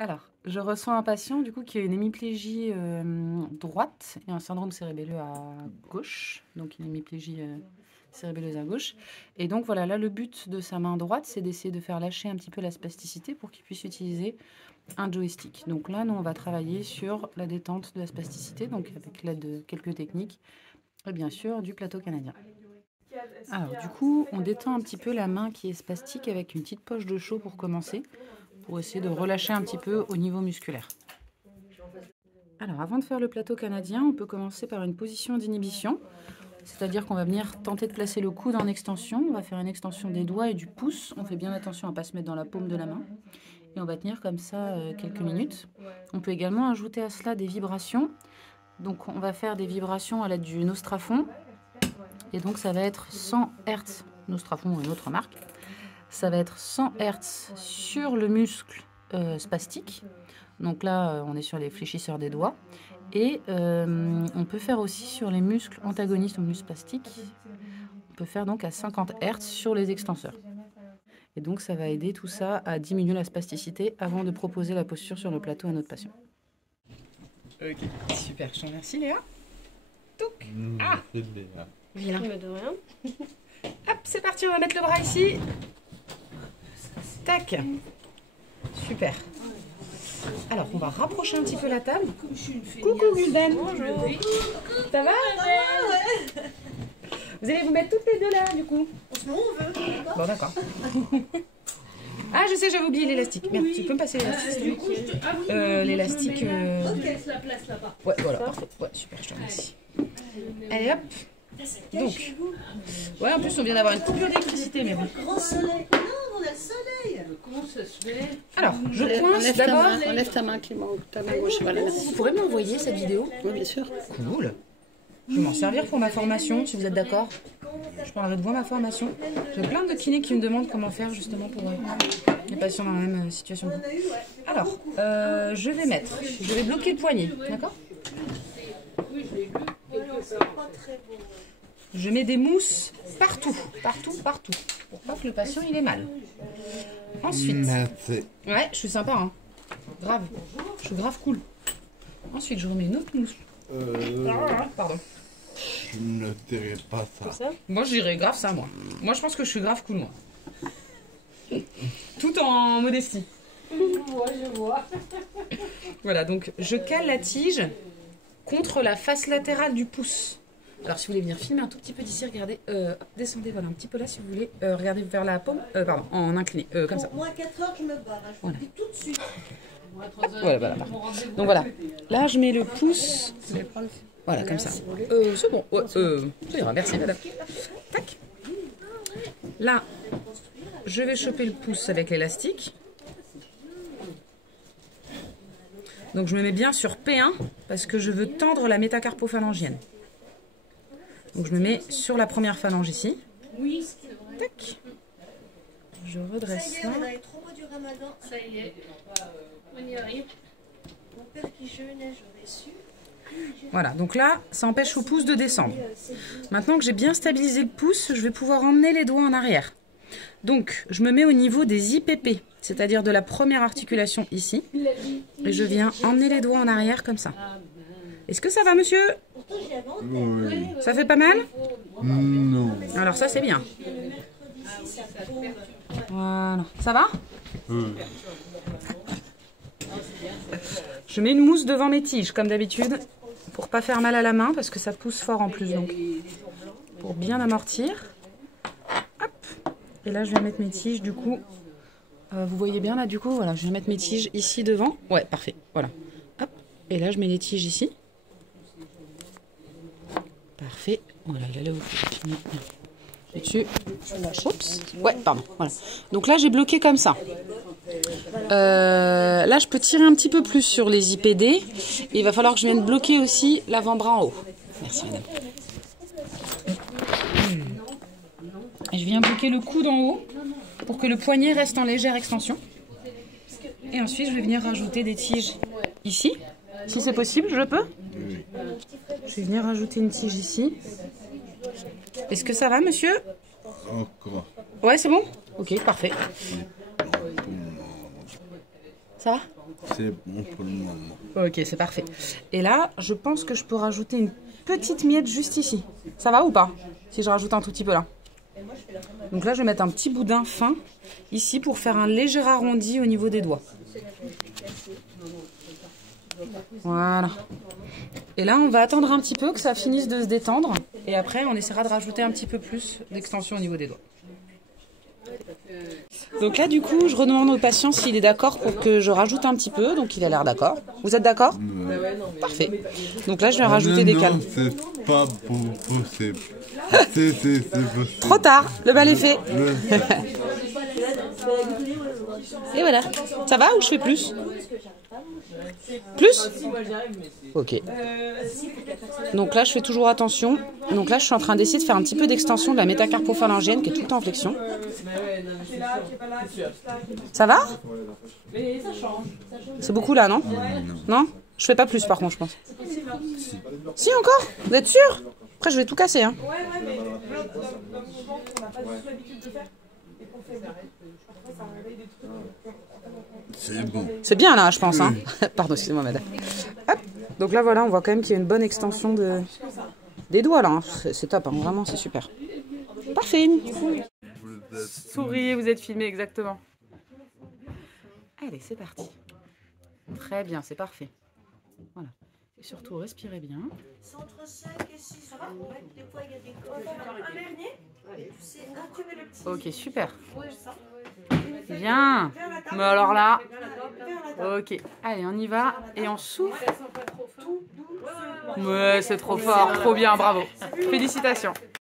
Alors, je reçois un patient du coup qui a une hémiplégie droite et un syndrome cérébelleux à gauche, donc une hémiplégie cérébelleuse à gauche. Et donc voilà, là le but de sa main droite, c'est d'essayer de faire lâcher un petit peu la spasticité pour qu'il puisse utiliser un joystick. Donc là, nous on va travailler sur la détente de la spasticité, donc avec l'aide de quelques techniques et bien sûr du plateau canadien. Alors du coup, on détend un petit peu la main qui est spastique avec une petite poche de chaud pour commencer, pour essayer de relâcher un petit peu au niveau musculaire. Alors avant de faire le plateau canadien, on peut commencer par une position d'inhibition, c'est-à-dire qu'on va venir tenter de placer le coude en extension, on va faire une extension des doigts et du pouce, on fait bien attention à ne pas se mettre dans la paume de la main, et on va tenir comme ça quelques minutes. On peut également ajouter à cela des vibrations, donc on va faire des vibrations à l'aide du Nostrafon, et donc ça va être 100 Hz, Nostrafon est une autre marque. Ça va être 100 Hz sur le muscle spastique. Donc là, on est sur les fléchisseurs des doigts. Et on peut faire aussi sur les muscles antagonistes aux muscles spastiques. On peut faire donc à 50 Hz sur les extenseurs. Et donc ça va aider tout ça à diminuer la spasticité avant de proposer la posture sur le plateau à notre patient. Ok, super. Je te remercie Léa. Touc. Ah, viens. De rien. Hop, c'est parti, on va mettre le bras ici. Tac. Super. Alors, on va rapprocher un petit peu la table. Coucou Gulden. Bonjour. Ça va? Ouais. Vous allez vous mettre toutes les deux là, du coup? En ce moment, on veut. Bon, d'accord. Ah, je sais, j'avais oublié l'élastique. Merde, tu peux me passer l'élastique? L'élastique... la place là-bas. Ouais, voilà, parfait. Ouais, super, je te remercie. Allez, hop. Donc, ouais, en plus, on vient d'avoir une coupure d'électricité, mais bon. Grand soleil. Non, on a le soleil. Comment ça se fait? Alors, je coince d'abord. Enlève ta main qui manque, ta main gauche. Voilà, merci. Vous pourrez m'envoyer cette vidéo? Oui, bien sûr. Cool. Je vais m'en servir pour ma formation, si vous êtes d'accord. Je parlerai de vous ma formation. J'ai plein de kinés qui me demandent comment faire justement pour les patients dans la même situation que vous. Alors, je vais bloquer le poignet, d'accord? Je mets des mousses partout, pour pas que le patient il ait mal. Ensuite, ouais, je suis sympa, hein. Grave, je suis grave cool. Ensuite, je remets une autre mousse. Pardon. Je ne dirais pas ça. Moi, je dirais grave ça, moi. Moi, je pense que je suis grave cool, moi. Tout en modestie. Moi, je vois. Voilà, donc je cale la tige contre la face latérale du pouce. Alors, si vous voulez venir filmer un tout petit peu d'ici, regardez, descendez voilà, un petit peu là, si vous voulez. Regardez vers la paume, pardon, en incliné, comme ça. Moi, à 4 heures, je me barre. Je vous le dis tout de suite. Voilà. Donc voilà, là, je mets le pouce. Voilà, comme ça. C'est bon, ouais, ça ira, merci madame. Tac. Là, je vais choper le pouce avec l'élastique. Donc je me mets bien sur P1 parce que je veux tendre la métacarpophalangienne. Donc je me mets sur la première phalange ici. Oui, Tac. Je redresse ça. on est dans les 3 mois du ramadan. Ça y est, on y arrive. Mon père qui jeûnait, j'aurais su. Voilà, donc là, ça empêche au pouce de descendre. Maintenant que j'ai bien stabilisé le pouce, je vais pouvoir emmener les doigts en arrière. Donc, je me mets au niveau des IPP, c'est-à-dire de la première articulation ici. Et je viens emmener les doigts en arrière comme ça. Est-ce que ça va, monsieur? Oui. Ça fait pas mal? Non. Alors ça, c'est bien. Voilà. Ça va? Je mets une mousse devant mes tiges, comme d'habitude, pour pas faire mal à la main, parce que ça pousse fort en plus, donc pour bien amortir. Hop. Et là, je vais mettre mes tiges, du coup, vous voyez bien là, du coup, voilà, je vais mettre mes tiges ici devant. Ouais, parfait, voilà. Hop. Et là, je mets les tiges ici. Parfait. Voilà, là où dessus. Oups. Ouais, pardon. Voilà. Donc là, j'ai bloqué comme ça. Là, je peux tirer un petit peu plus sur les IPD. Et il va falloir que je vienne bloquer aussi l'avant-bras en haut. Merci, madame. Et je viens bloquer le coude en haut pour que le poignet reste en légère extension. Et ensuite, je vais venir rajouter des tiges ici. Si c'est possible, je peux. Je vais venir rajouter une tige ici. Est-ce que ça va, monsieur? Encore. Ouais, c'est bon? Ok, parfait. Ça va? C'est bon pour le moment. Ok, c'est parfait. Et là, je pense que je peux rajouter une petite miette juste ici. Ça va ou pas? Si je rajoute un tout petit peu là. Donc là, je vais mettre un petit boudin fin ici pour faire un léger arrondi au niveau des doigts. Voilà. Et là, on va attendre un petit peu que ça finisse de se détendre. Et après, on essaiera de rajouter un petit peu plus d'extension au niveau des doigts. Donc là, du coup, je redemande au patient s'il est d'accord pour que je rajoute un petit peu. Donc il a l'air d'accord. Vous êtes d'accord? Parfait. Donc là, je vais rajouter des calmes. C'est pas possible. C'est possible. Trop tard, le bal est fait. Et voilà. Ça va ou je fais plus? Plus? Ok. Donc là, je fais toujours attention. Donc là, je suis en train d'essayer de faire un petit peu d'extension de la métacarpophalangienne qui est tout le temps en flexion. Ça va? C'est beaucoup là, non? Non? Je fais pas plus par contre, je pense. Si, encore? Vous êtes sûr? Après, je vais tout casser, hein. C'est bon. C'est bien là, je pense. Hein. Pardon, excusez-moi, madame. Hop. Donc là, voilà, on voit quand même qu'il y a une bonne extension des doigts là. Hein. C'est top, hein. Vraiment, c'est super. Parfait. Souriez, vous êtes filmé exactement. Allez, c'est parti. Très bien, c'est parfait. Voilà. Et surtout, respirez bien. Centre 5 et 6, ça va? Des fois, il y a des corps. Un dernier? C'est un tube et le petit. Ok, super. Bien. Mais alors là, ok. Allez, on y va. Et on souffle. Ouais, c'est trop fort. Trop bien, bravo. Félicitations.